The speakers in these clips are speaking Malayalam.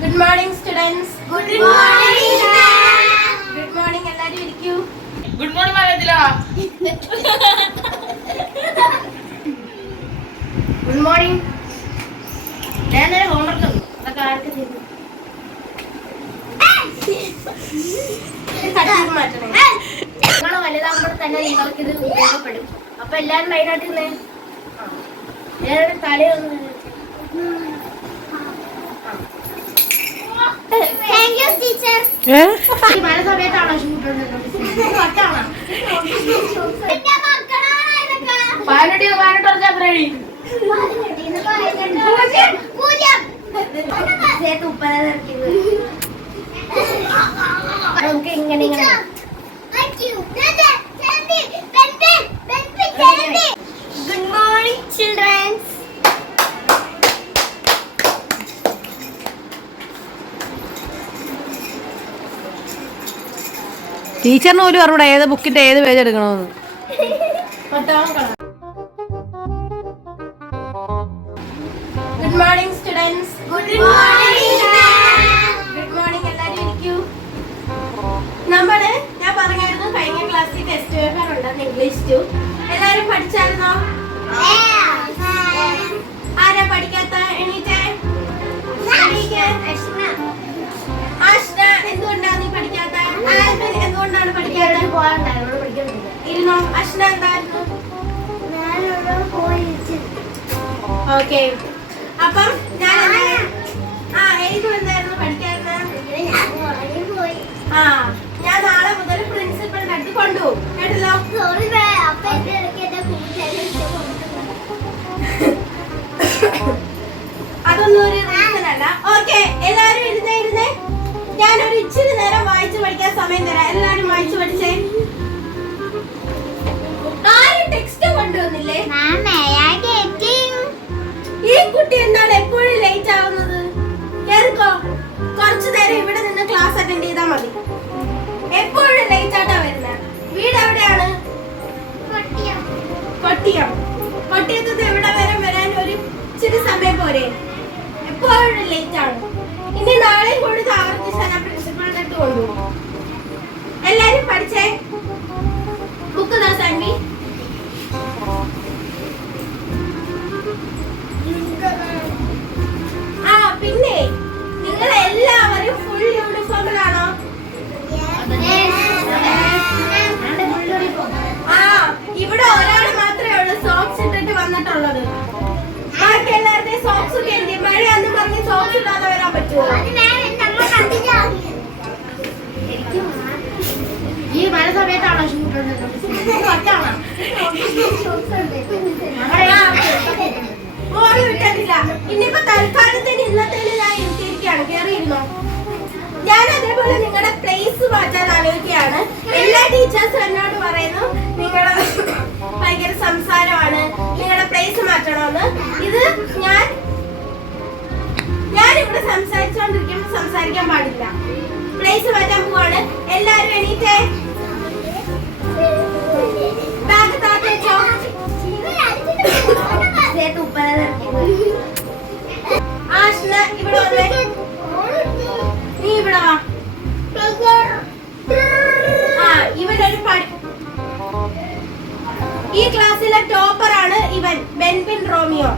Good morning students good morning good morning എല്ലാവരും ഇരിക്കൂ. ഗുഡ് മോർണിംഗ് മാനേജില ഗുഡ് മോർണിംഗ് ഞാൻ ഹോംവർക്ക് തന്നു അതൊക്കെ ആർക്ക് ചെയ്തു? മാറ്റണേ. നിങ്ങൾ വലുതാകുമ്പോൾ തന്നെ നിങ്ങൾക്ക് ഇത് ഉപയോഗപ്പെടും. അപ്പൊ എല്ലാരും ലൈനായിട്ട് ഇരുന്നേ എല്ലാവരും തലയൊന്ന് നമുക്ക് ഇങ്ങനെ ഇങ്ങനെ ഗുഡ് മോർണിംഗ് ചിൽഡ്രൻസ് ടീച്ചറിന് പോലും അറിവിടെ ഏത് ബുക്കിന്റെ ഏത് പേജ് എടുക്കണമെന്ന് good morning students good morning good morning എല്ലാവരും ഇരിക്കൂ. നമ്മൾ ഞാൻ പറഞ്ഞായിരുന്നു കഴിഞ്ഞ ക്ലാസ്സിൽ ടെസ്റ്റ് പേപ്പർ ഉണ്ടെന്ന് ഇംഗ്ലീഷ് ടു എല്ലാരും പഠിച്ചായിരുന്നോ? ആരാ പഠിക്കാത്ത? എണീറ്റേ? ഇരുന്നോ? അഷ്ന എന്തായിരുന്നു? ഓക്കെ. അപ്പം ഞാൻ ആ ഏത് എന്തായിരുന്നു ആ ഞാൻ നാളെ മുതൽ പ്രിൻസിപ്പളിന്റെ അടുത്ത് കൊണ്ടുപോകും. കേട്ടല്ലോ? അതൊന്നും ഒരു റീസൺ അല്ല. ഓക്കെ എല്ലാരും ഇരുന്നേ ഇരുന്നേ. ഞാനൊരു ഇച്ചിരി നേരം പഠിക്കാൻ സമയം തരാം. എല്ലാരും വായിച്ചു പഠിച്ചേ. ആരും ടെക്സ്റ്റ് കൊണ്ടുവന്നില്ലേ? ഈ കുട്ടി എന്താണ് എപ്പോഴും ലേറ്റ് ആവുന്നത്? കേറിക്കോ. കുറച്ചു നേരം ഇവിടെ നിന്ന് ക്ലാസ് അറ്റൻഡ് ചെയ്താൽ മതി. എപ്പോഴും ലേറ്റ് ആട്ടാ വരുന്നത് വീട് എവിടെയാണ്? കൊട്ടിയം. കൊട്ടിയത്ത് നിന്ന് ഇവിടെ വരെ വരാൻ ഒരു ഇച്ചിരി സമയം പോരെ? എപ്പോഴും ലേറ്റ് ആണ്. എല്ലാരും പഠിച്ചേ? ബുക്ക് ദാ സാൻവി ആ പിന്നെ നിങ്ങൾ എല്ലാവരും ഫുൾ യൂണിഫോമിലാണോ ആ ഇവിടെ ഒരാൾ മാത്രമേ ഉള്ളൂ സോക്സ് ഇട്ടിട്ട് വന്നിട്ടുള്ളത്. ബാക്കി എല്ലാവരുടെയും സോക്സ് ഒക്കെ മഴ മഴയാന്ന് പറഞ്ഞ് സോക്സ് ഇടാതെ വരാൻ പറ്റുമോ മോൾ വിട്ടിട്ടില്ല ഇനിയിപ്പോ തൽക്കാലത്തിന് ഇന്നത്തേന് ഞാൻ ഇരുത്തിയിരിക്കുകയാണ് കേറിയിരുന്നോ ഞാൻ അതേപോലെ നിങ്ങളുടെ പ്ലേസ് മാറ്റാൻ ആലോചിക്കുകയാണ്. എല്ലാ ടീച്ചേഴ്സും എന്നോട് പറയുന്നു നിങ്ങളുടെ ഭയങ്കര സംസാരമാണ്. നിങ്ങളുടെ പ്ലേസ് മാറ്റണമെന്ന്. ഇത് ഞാൻ ഞാൻ ഇവിടെ സംസാരിച്ചുകൊണ്ടിരിക്കുമ്പോൾ സംസാരിക്കാൻ പാടില്ല. പ്ലേസ് മാറ്റാൻ പോവാണ്. എല്ലാരും ഈ ക്ലാസ്സിലെ ടോപ്പർ ആണ് ഇവൻ ബെൻബിൻ റോമിയോ.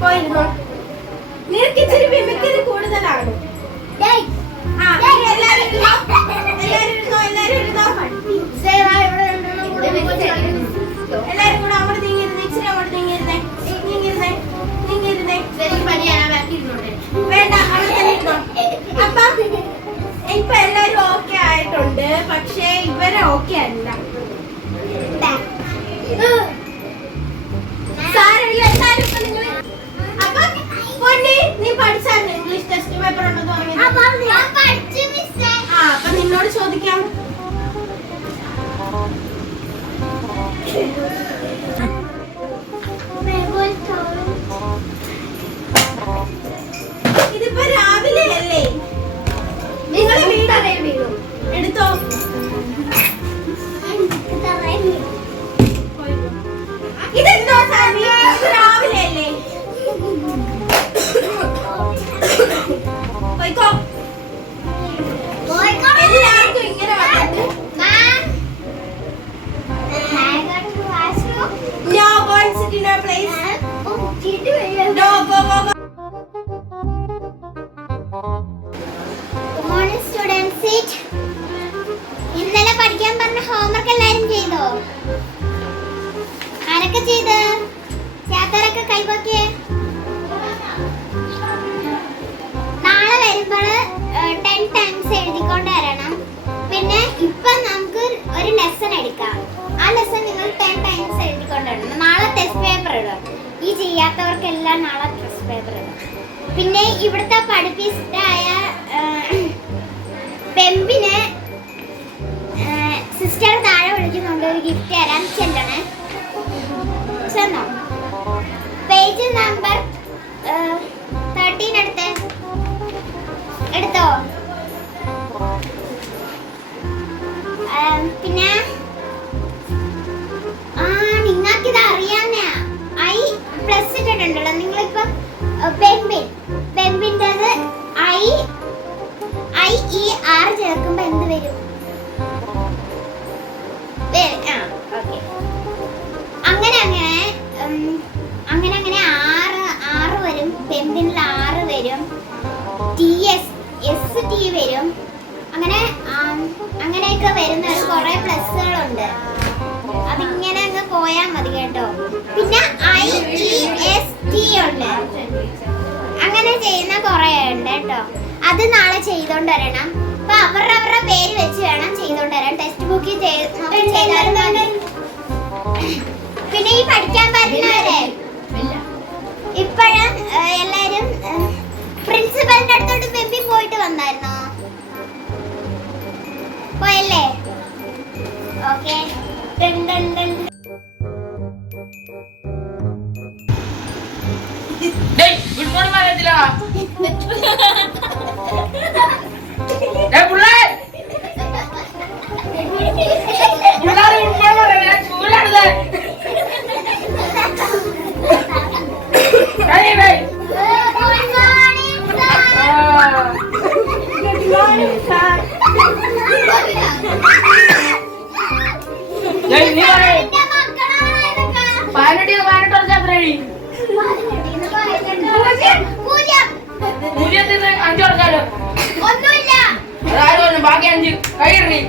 പോയിരുന്നോ? നിനക്ക് ഇച്ചിരി കൂടുതലാണ്. എല്ലാരും ഇരുന്നോ? എല്ലാരും ഇരുന്നോ? എല്ലാരും ഇരുന്നോ? എല്ലാരും കൂടെ അവിടെ നീങ്ങിരുന്നേ ഇച്ചിരി അവിടെ നീങ്ങിരുന്നേ നീങ്ങിരുന്നേ നീങ്ങിരുന്നേ വേണ്ട അവിടെ തന്നെ ഇരുന്നോ. അപ്പം ഇപ്പൊ എല്ലാരും ഓക്കെ ആയിട്ടുണ്ട് പക്ഷേ ഇവരെ ഓക്കെ അല്ല. Now, boys, dinner, please. Test paper ഇടുക. ഈ ചെയ്യാത്തവർക്കെല്ലാം നാളെ ടെസ്റ്റ് പേപ്പർ ഇടുക പിന്നെ ഇവിടുത്തെ പഠിപ്പിച്ചിട്ടായ പെമ്പിന് സിസ്റ്റർ താഴെ വിളിക്കുന്നുണ്ട്. ഒരു ഗിഫ്റ്റ് തരാൻ ചെല്ലണേ ചെന്നോ? പേജ് നമ്പർ തേർട്ടീൻ എടുത്തേ. പെൻപിൻ പെൻപിന്റെത് ഐ ഐ ഇ ആർ ചേർക്കുമ്പോൾ എന്ത് വരും. ആ ഓക്കെ. അങ്ങനെ അങ്ങനെ അങ്ങനെ അങ്ങനെ ആറ് ആറ് വരും. പെൻപിനിൽ ആറ് വരും. ടി എസ് എസ് ടി വരും. അങ്ങനെ അങ്ങനെയൊക്കെ വരുന്ന ഒരു കുറെ പ്ലസ്സുകളുണ്ട്. അതിങ്ങനെ അങ്ങ് പോയാൽ മതി കേട്ടോ. പിന്നെ ഐ ഇ എസ് ടി ഉണ്ട്. ചെയ്യുന്ന കുറെ ഉണ്ട് കേട്ടോ. അത് നാളെ ചെയ്തോണ്ട് വരണം. അപ്പൊ അവരുടെ അവരുടെ പേര് വെച്ച് വേണം ചെയ്തോണ്ട് വരാൻ. ടെക്സ്റ്റ് ബുക്കിൽ. പിന്നെ ഈ പഠിക്കാൻ പറ്റുന്നവരെ ഇപ്പോഴും എല്ലാരും പ്രിൻസിപ്പലിന്റെ അടുത്തോട്ട് ബെബി പോയിട്ട് വന്നായിരുന്നോ? പോയല്ലേ? ഓക്കെ ഗുഡ് മോർണിംഗ് മാനേജില ഡേയ് പുള്ളേ. അഞ്ച് വർഷാലോ ഒന്നുമില്ല. അതായത് ഒന്ന് ബാക്കി അഞ്ച്. കൈയിടണി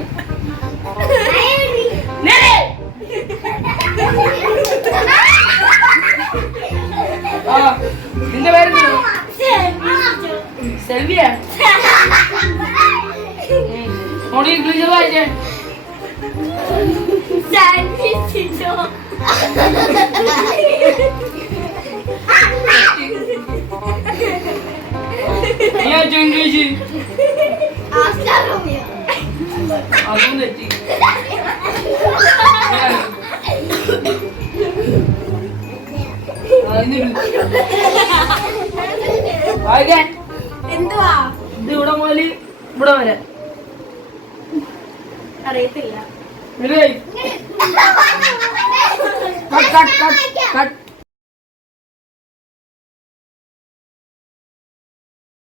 നിന്റെ പേര് സെൽവിയ? മോടി ഇംഗ്ലീഷ് വായിച്ചേ. നീ ഇംഗ്ലീഷ് അതും തെറ്റി. എന്തുവാ? ഇത് ഇവിടെ മുതൽ ഇവിടെ വരെ. അറിയത്തില്ല. Cut cut cut cut.